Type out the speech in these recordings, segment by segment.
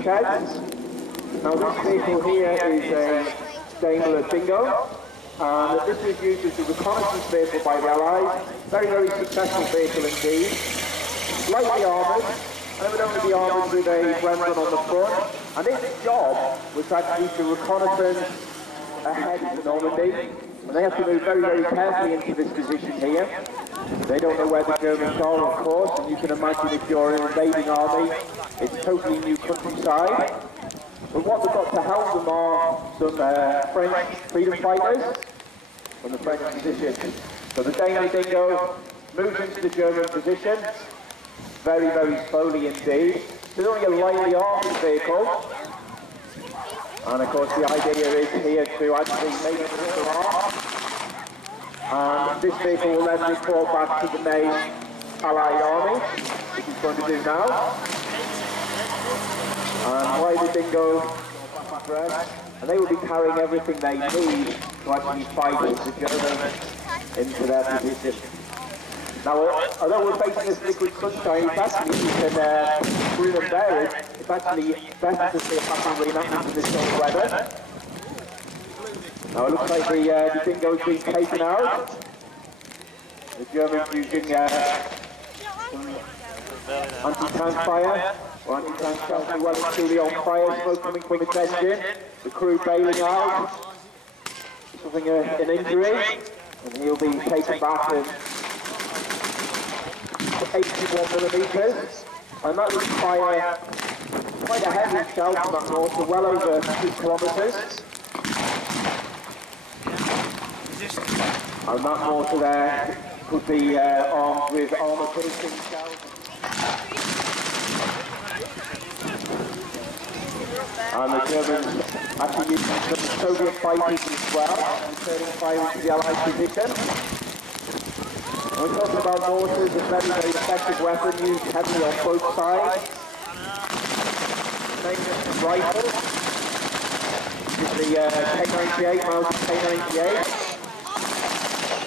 beachheads. Now this vehicle here is a Daimler Dingo, and this was used as a reconnaissance vehicle by the Allies. Very, very successful vehicle indeed. Lightly armoured, and it would only be armoured with a Brenton on the front, and its job was actually to reconnaissance ahead of Normandy. And they have to move very, very carefully into this position here. They don't know where the Germans are, of course, and you can imagine if you're an invading army, it's totally new countryside. But what they've got to help them are some French freedom fighters from the French position. So the Daimler Dingo moves into the German position, very, very slowly indeed. It's only a lightly armed vehicle. And of course the idea is here to actually make it an arm. And this vehicle will then report back to the main Allied army, which it's going to do now. And while the Dingo, and they will be carrying everything they need to actually fight with the Germans into their position. Now, although we're facing this liquid sunshine, it's actually, you can grin and bear it, it's actually better to see a battle reenactment in this sort of weather. Now it looks like the Dingo's been taken out. The Germans using anti-tank fire, or anti-tank shells well and truly on fire, smoke coming from its engine, the crew bailing out, suffering an injury, and he'll be taken back in 81mm, and that would fire quite a heavy shell from that mortar, well over 2 kilometres. And that mortar there could be armed with armour-piercing shells. And the Germans actually using some Soviet fighters as well, and turning fire into the Allied position. And we're talking about mortars, a very, very effective weapon used heavily on both sides. Mainly rifles. This is the K98, Mountain K98.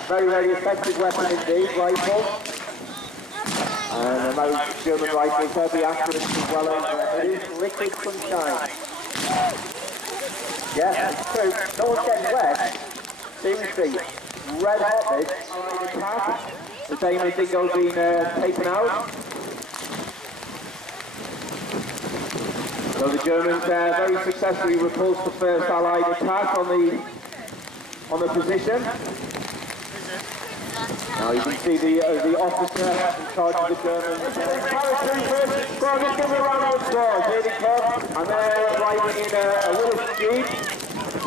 Very, very effective weapon indeed, rifle. And those German rifles, heavy accuracy as well over. It is liquid sunshine. Yeah, it's true. No one's getting wet. Seriously, red hot this attack. The Daimler Dingo being taken out. So the Germans very successfully repulsed the first Allied attack on the position. Now you can see the officer in charge of the Germans. Paratroopers, go on, just give them a round of applause. Here they come, and they're riding in a Willis Jeep.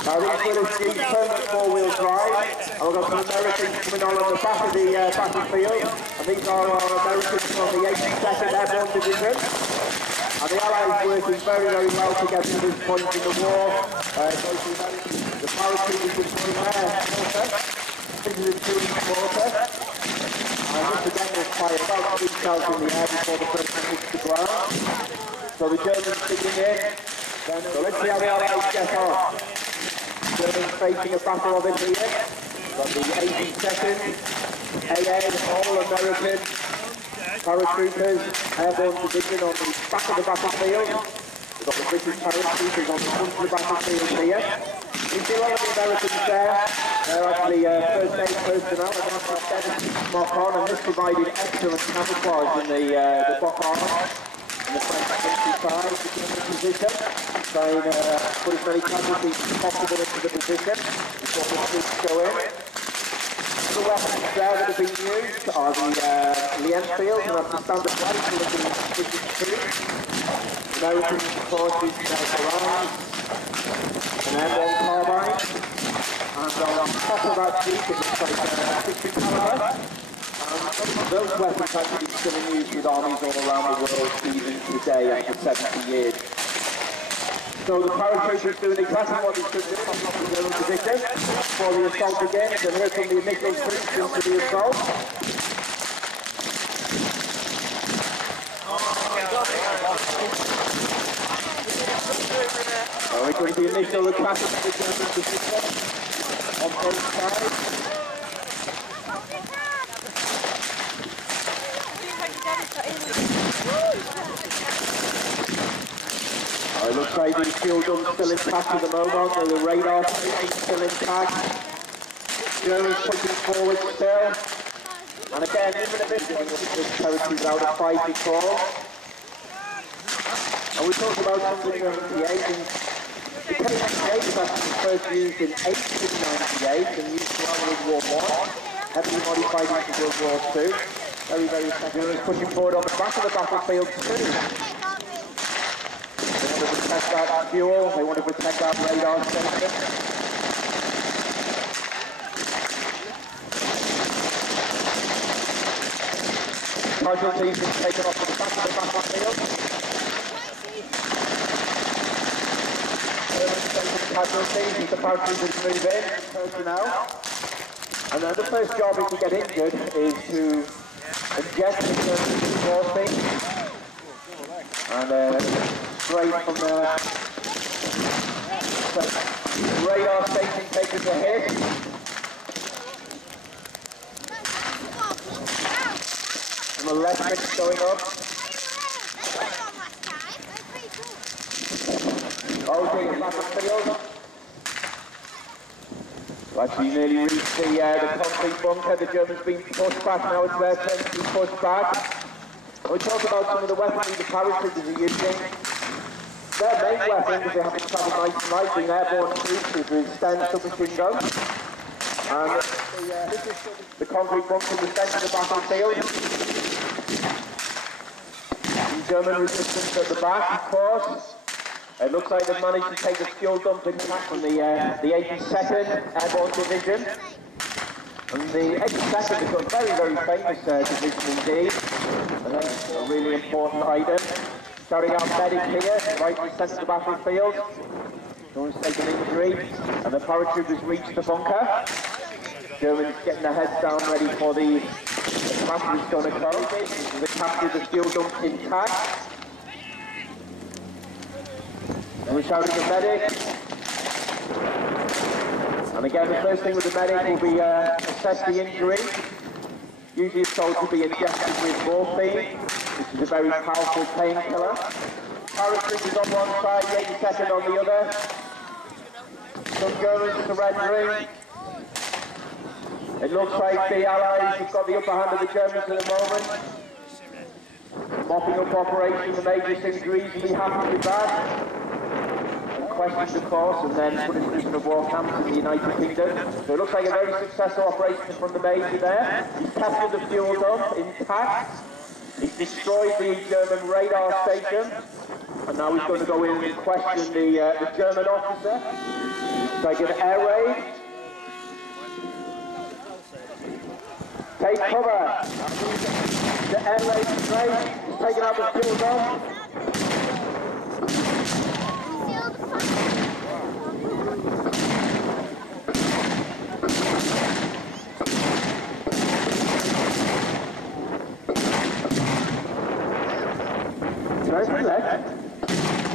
Now these Willis Jeeps permanent four-wheel drive, and we've got some Americans coming on the back of the battlefield, and these are our Americans from the 82nd Airborne Division. And the Allies working very, very well to get to this point in the war. The paratroopers were doing their mortar. This is a 2-inch mortar. And this again will fire about 3 shells in the air before the person hits the ground. So the Germans digging in. So let's see how the Allies get on. Germans facing a battle of it here. Got the 82nd, AA, all American paratroopers, airborne division on the back of the battlefield. We've got the British paratroopers on the front of the battlefield here. You see a lot of the Americans there. They're actually first aid personnel, and after 7 mock on, and this provided excellent camouflage in the mock on in the French countryside, the German position, trying to put as many casualties as possible into the position before the troops go in. The weapons there that have been used are the Lythams, and that's the standard rifle of the British troops. Americans, of course, using their Garand, an airborne carbine, and on top of that Jeep it looks like a 50 caliber. Those weapons actually still in use with armies all around the world even today after 70 years. So the paratroopers doing exactly what they should do in their own position before the assault begins, and here come the initial troops into the assault. We come to the initial attack of the German position on both sides. It looks like the fuel dum's still intact at the moment, and the radar station's still intact. Germans pushing forward still. And again, even at this point, this territory's out of fight before. And we talked about something in the 80s. The K-98 was actually first used in 1898 and used throughout World War I, heavily modified into World War II. Very, very effective. Germans pushing forward on the back of the battlefield too. They want to protect that fuel, they want to protect that radar station. Casualties being taken off the back of the battlefield. Casualties as the paratroopers move in, personnel. And then the first job if you get injured is to inject the morphine. And straight from the radar station taking the hit. And the electrics going up. Okay, battlefield. Actually nearly reached the concrete bunker. The Germans being pushed back now. It's their turn to be pushed back. We talk about some of the weaponry the paratroopers are using. Their main weapon, because they have to travel nice and light, being airborne troops, is the Sten submachine gun. And this is the concrete bunker in the centre of the battlefield. The German resistance at the back, of course. It looks like they've managed to take the fuel dump intact from the 82nd Airborne Division. And the 82nd is a very, very famous division indeed. And that's a really important item. Carrying out medic here, right in the centre of the battlefield. Someone's taken injury. And the paratroopers reach the bunker. Germans getting their heads down ready for the attack that's going to come. They captured the fuel dump intact. And we're shouting the medic. And again, the first thing with the medic will be assess the injury. Usually it's told to be injected with morphine, which is a very powerful painkiller. Paratroopers on one side, the 82nd on the other. Some Germans surrendering. It looks like the Allies have got the upper hand of the Germans at the moment. Mopping up operation, the major injuries, we happy with that. Questions, of course, and then put in prisoner of war camps in the United Kingdom. So it looks like a very successful operation from the Major there. He's captured the fuel dump intact. He's destroyed the German radar station. And now he's going to go in and question the German officer. Take an air raid. Take cover. The air raid is great. He's taken out the fuel dump.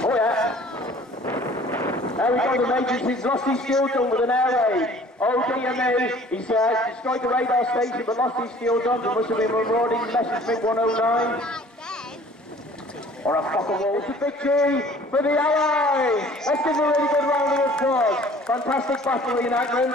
Oh yeah. There we go, the Major, he's lost his fuel dump with an air raid. Oh dear me, he's destroyed the radar station but lost his fuel dump. It must have been marauding Messerschmitt 109. Or a fucking wall to victory for the Allies! Let's give them a really good round of applause. Fantastic battle reenactment.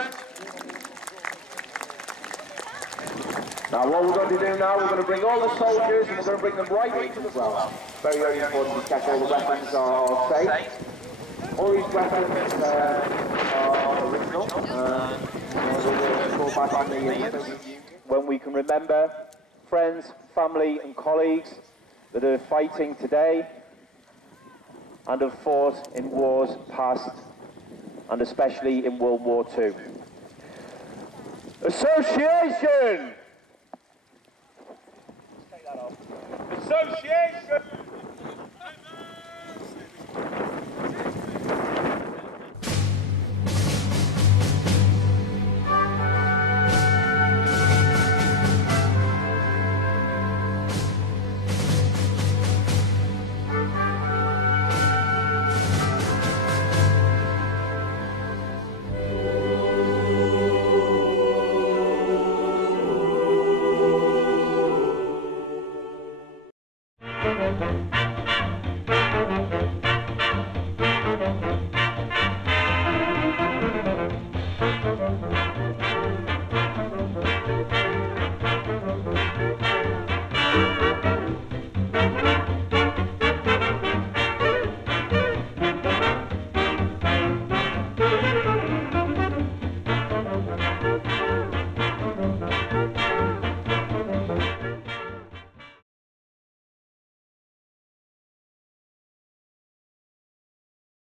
Now what we're going to do now, we're going to bring all the soldiers and we're going to bring them right into the well. Very, very important to check all the weapons are safe. All these weapons are original. When we can remember friends, family and colleagues that are fighting today and have fought in wars past and especially in World War II. Association! Take that off. Association!